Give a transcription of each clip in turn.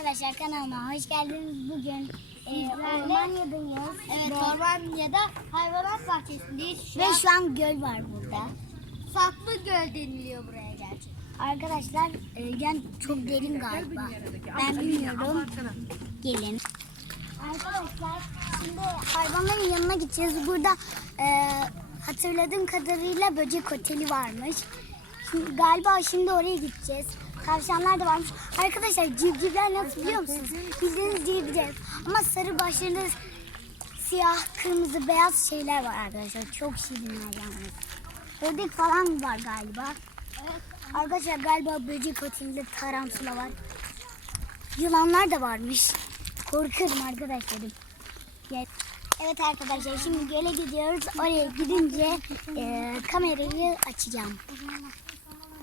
Arkadaşlar kanalıma hoş geldiniz. Bugün e, Ormanya'dayız. Evet Ormanya'da hayvanat bahçesindeyiz. Ve şu an göl var burada. Saklı göl deniliyor buraya gerçekten. Arkadaşlar e, yani çok derin galiba. Ben bilmiyorum. Gelin. Arkadaşlar şimdi hayvanların yanına gideceğiz. Burada e, hatırladığım kadarıyla böcek oteli varmış. Şimdi, galiba şimdi oraya gideceğiz. Tavşanlar da varmış. Arkadaşlar civcivler nasıl biliyor musunuz? Bildiğiniz civciv. Ama sarı başlarında siyah, kırmızı, beyaz şeyler var arkadaşlar. Çok şirinler yalnız. Ördek falan var galiba. Arkadaşlar galiba böcek otelinde tarantula var. Yılanlar da varmış. Korkuyorum arkadaşlarım. Gel. Evet arkadaşlar şimdi göle gidiyoruz. Oraya gidince e, kamerayı açacağım.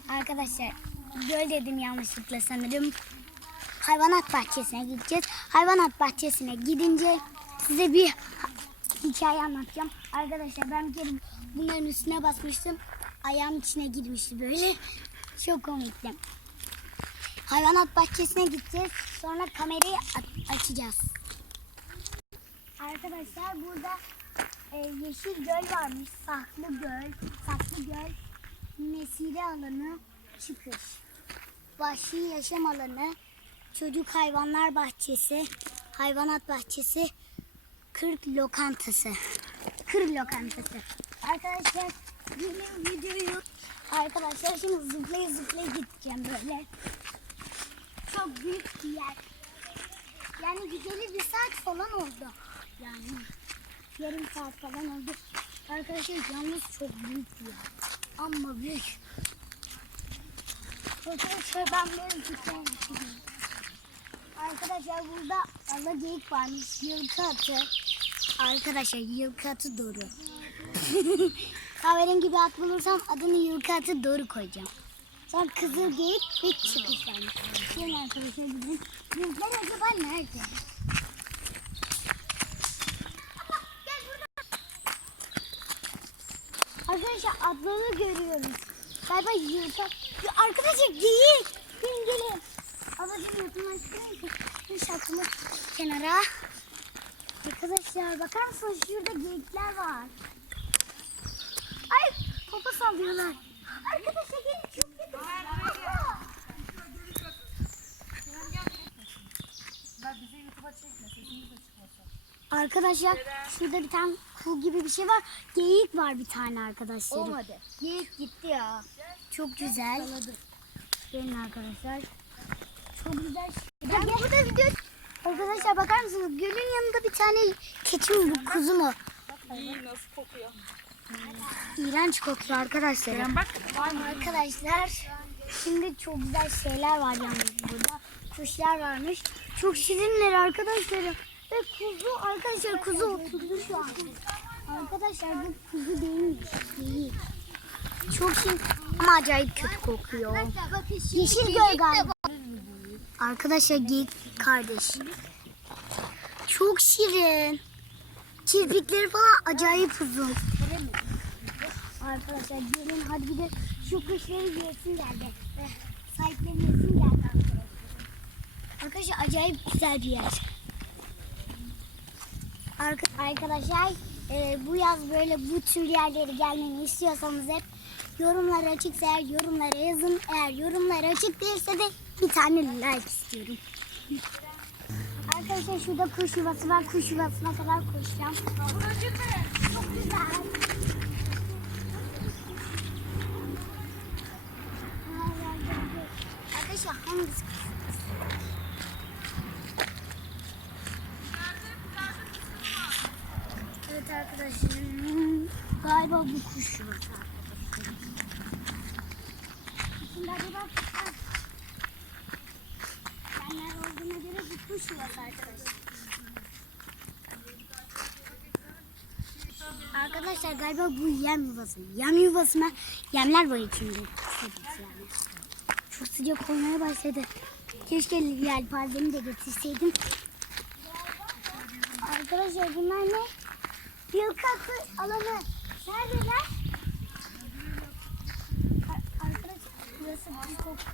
Arkadaşlar göl dedim yanlışlıkla sanırım. Hayvanat bahçesine gideceğiz. Hayvanat bahçesine gidince size bir hikaye anlatacağım. Arkadaşlar ben bir bunların üstüne basmıştım. Ayağım içine girmişti böyle. Çok komikti. Hayvanat bahçesine gideceğiz. Sonra kamerayı açacağız. Arkadaşlar burada e, yeşil göl varmış. Saklı göl. Saklı göl. Mesire alanı çıkış. Vahşi yaşam alanı. Çocuk hayvanlar bahçesi. Hayvanat bahçesi. Kırk lokantası. Kır lokantası. Arkadaşlar benim videoyu arkadaşlar şimdi zıplaya zıplaya gideceğim böyle. Çok büyük bir yer. Yani gideli bir saat falan oldu. Yani yarım saat falan oldu. Arkadaşlar yalnız çok büyük bir yer. Ama büyük. Arkadaşlar ben gidiyorum. Arkadaşlar burada ala geyik varmış. Yılkı atı. Arkadaşlar yılkı atı doğru. Kahverengi bir at bulursam adını yılkı atı doğru koyacağım. Sonra kızıl geyik ve çıkış varmış. Gelin arkadaşlar gidin. Yılkılar acaba nerede? Arkadaşlar atları görüyoruz. Galiba yılkı. Arkadaşlar geyik. Gelin gelin. Ablacığım yakından çıkmayın şapkamı kenara. Arkadaşlar bakar mısınız şurada geyikler var. Ay popo sallıyorlar. Arkadaşlar gelin çok yakın. Arkadaşlar şurada bir tane kuğu gibi bir şey var. Geyik var bir tane arkadaşlar. Olmadı. Geyik gitti ya. Çok güzel. Gelin arkadaşlar. Çok güzel. Ben burada video Arkadaşlar bakar mısınız? Gölün yanında bir tane keçi mi bu kuzu mu? Nasıl kokuyor? İğrenç kokuyor arkadaşlar. Kerem bak. Arkadaşlar şimdi çok güzel şeyler var yalnız burada. Kuşlar varmış. Çok şirinler arkadaşlarım. Ve kuzu arkadaşlar kuzu oturdu şu an. Arkadaşlar bu kuzu değilmiş. Değil. Çok şirin ama acayip kötü kokuyor. Yeşil göl galiba. Arkadaşlar geyik kardeş. Çok şirin. Kirpikleri falan acayip uzun. Arkadaşlar gelin hadi bir de şu kuşları yesin geldi. Sahiplenmesin geldi arkadaşlar. Acayip güzel bir yer. Arka- Arkadaşlar e, bu yaz böyle bu tür yerlere gelmemi istiyorsanız hep yorumlar açıksa eğer yorumlara yazın. Eğer yorumlar açık değilse de bir tane like istiyorum. Arkadaşlar şurada kuş yuvası var. Kuş yuvasına kadar koşacağım. Çok güzel. Arkadaşlar hangisi? Evet arkadaşlar. Galiba bu kuş yuvası arkadaşlar. Şimdi acaba kuşlar... Kenler olduğuna yuvası arkadaşlar. Arkadaşlar galiba bu yem yuvası. Yem yuvası mı? Yemler var içinde. Çok sıcak olmaya başladı. Keşke yelpazemi de getirseydim. Arkadaşlar bunlar ne? Yılkası alanı. Neredeler? Ar- Arkadaşlar burası bir kok-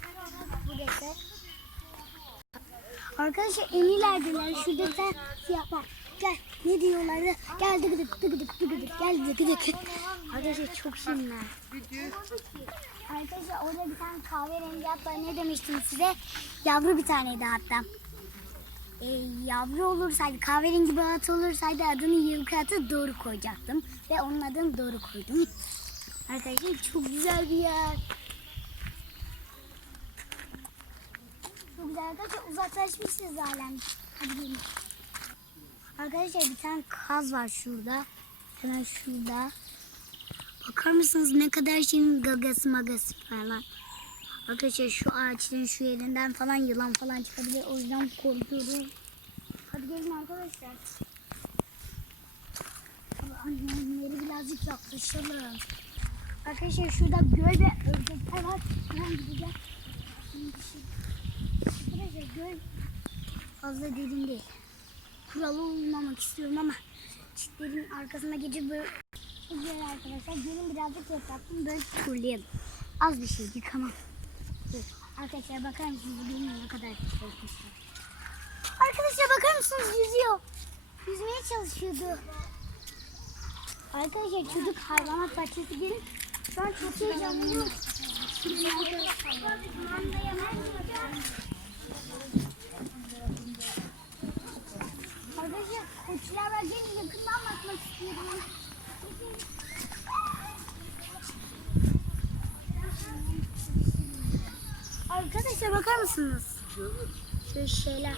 burası. Arkadaşlar emirlerdiler. Şurada bir tane siyah var. Gel. Ne diyorlardı? Gel dıgıdık dıgıdık dıgıdık. Gel dıgıdık. Arkadaşlar çok şirinler. Arkadaşlar orada bir tane kahverengi hatta ne demiştim size? Yavru bir taneydi hatta. Ee, yavru olursaydı kahverengi bir at olursaydı adını yılkı atı doğru koyacaktım. Ve onun adını doğru koydum. Arkadaşlar çok güzel bir yer. Güzel arkadaşlar uzaklaşmışız halen. Hadi gelin. Arkadaşlar bir tane kaz var şurada. Hemen şurada. Bakar mısınız ne kadar şeyin gagası magası falan. Arkadaşlar şu ağaçların şu yerinden falan yılan falan çıkabilir. O yüzden korkuyorum. Hadi gelin arkadaşlar. Annemleri birazcık yaklaşalım. Arkadaşlar şurada göl ve ördekler var. Hemen gideceğim. Arkadaşlar göl fazla derin değil. Kuralı uymamak istiyorum ama çitlerin arkasına geçip böyle güzel arkadaşlar. Gelin birazcık etrafını böyle turlayalım. Az bir şey yıkamam. Arkadaşlar bakar mısınız benim ne kadar korkmuşlar. Arkadaşlar bakar mısınız yüzüyor. Yüzmeye çalışıyordu. Arkadaşlar çocuk hayvanat bahçesi gelin. An çok heyecanlıyım. Arkadaşlar koçlar var yakından bakmak istiyorum. Arkadaşlar bakar mısınız? Şu şeyler.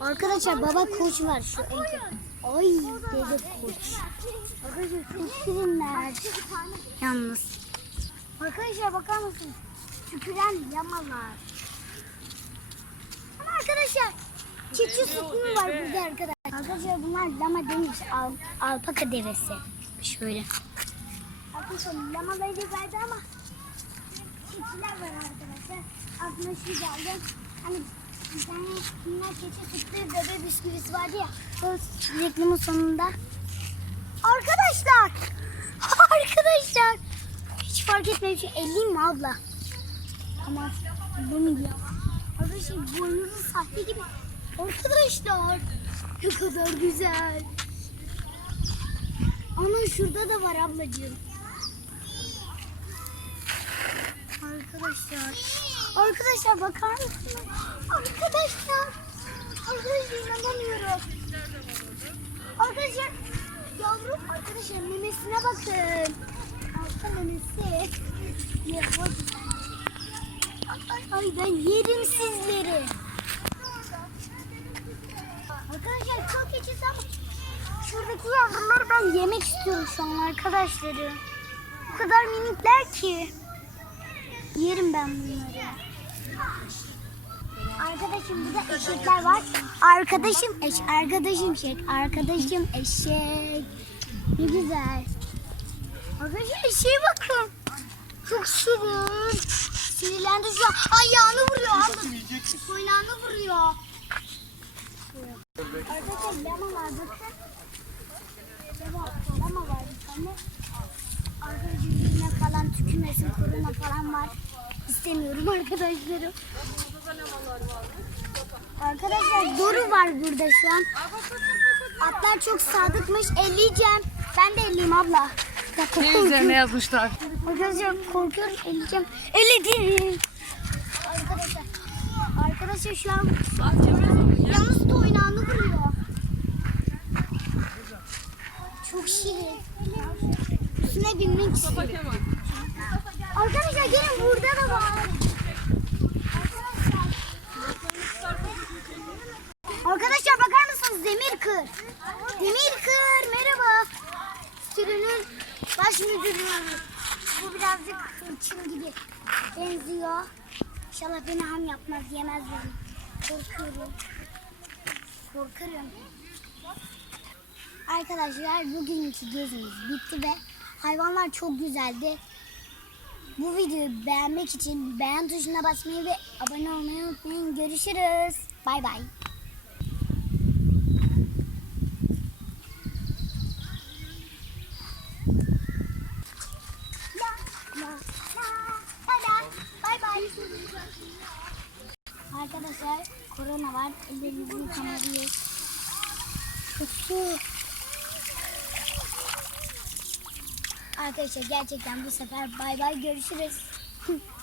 Arkadaşlar baba koç var şu en Ay dede koç. Arkadaşlar çok şirinler. Yalnız. Arkadaşlar bakar mısınız? Tüküren yamalar. Ama arkadaşlar keçi sütunu var burada arkadaşlar. Arkadaşlar bunlar lama demiş. Al, alpaka devesi. Şöyle. Arkadaşlar lamaları verdi ama keçiler var arkadaşlar. Aklıma şu geldi. Hani bir tane bunlar keçi bebe bisküvisi vardı ya. O reklamın sonunda. Arkadaşlar. Arkadaşlar. Hiç fark etmemiş. Elliyim mi abla? Ama bunu ya. Arkadaşlar boynuzu sahte gibi. Arkadaşlar. Ne kadar güzel. Ana şurada da var ablacığım. Arkadaşlar. Arkadaşlar bakar mısınız? Arkadaşlar. Arkadaşlar inanamıyorum. Arkadaşlar. Yavrum arkadaşlar memesine bakın. Altta memesi. Ay, ben yerim sizleri. Arkadaşlar çok keçisi ama şuradaki yavruları ben yemek istiyorum şu an arkadaşları. Bu kadar minikler ki. Yerim ben bunları. Arkadaşım burada eşekler var. Arkadaşım eş, arkadaşım eşek, arkadaşım eşek. Ne güzel. Arkadaşlar eşeğe bakın. Çok şirin. Sinirlendi şu an. Ayağını vuruyor. Boynağını vuruyor. Arkadaşlar lama var bakın. Lama var bir tane. Tükürmesin, korona falan var. İstemiyorum arkadaşlarım. Arkadaşlar Doru var burada şu an. Atlar çok sadıkmış. Elleyeceğim. Ben de elleyeyim abla. Ne üzerine yazmışlar? Arkadaşlar korkuyorum elleyeceğim. Elledim. Arkadaşlar. Arkadaşlar şu an yalnız da oynağını vuruyor. Çok şirin. Üstüne binmek istiyorum. Arkadaşlar gelin burada da var. Arkadaşlar bakar mısınız Demir Kır? Demir Kır merhaba. Sürünün baş müdürü. Bu birazcık hırçın gibi benziyor. İnşallah beni ham yapmaz yemez beni. Korkuyorum. Korkarım. Arkadaşlar bugünkü gezimiz bitti ve hayvanlar çok güzeldi. Bu videoyu beğenmek için beğen tuşuna basmayı ve abone olmayı unutmayın. Görüşürüz. Bay bay. La, la, la, la, la. Bay bay. Arkadaşlar korona var. Ellerimizi yıkamalıyız. Su. Arkadaşlar gerçekten bu sefer bay bay görüşürüz.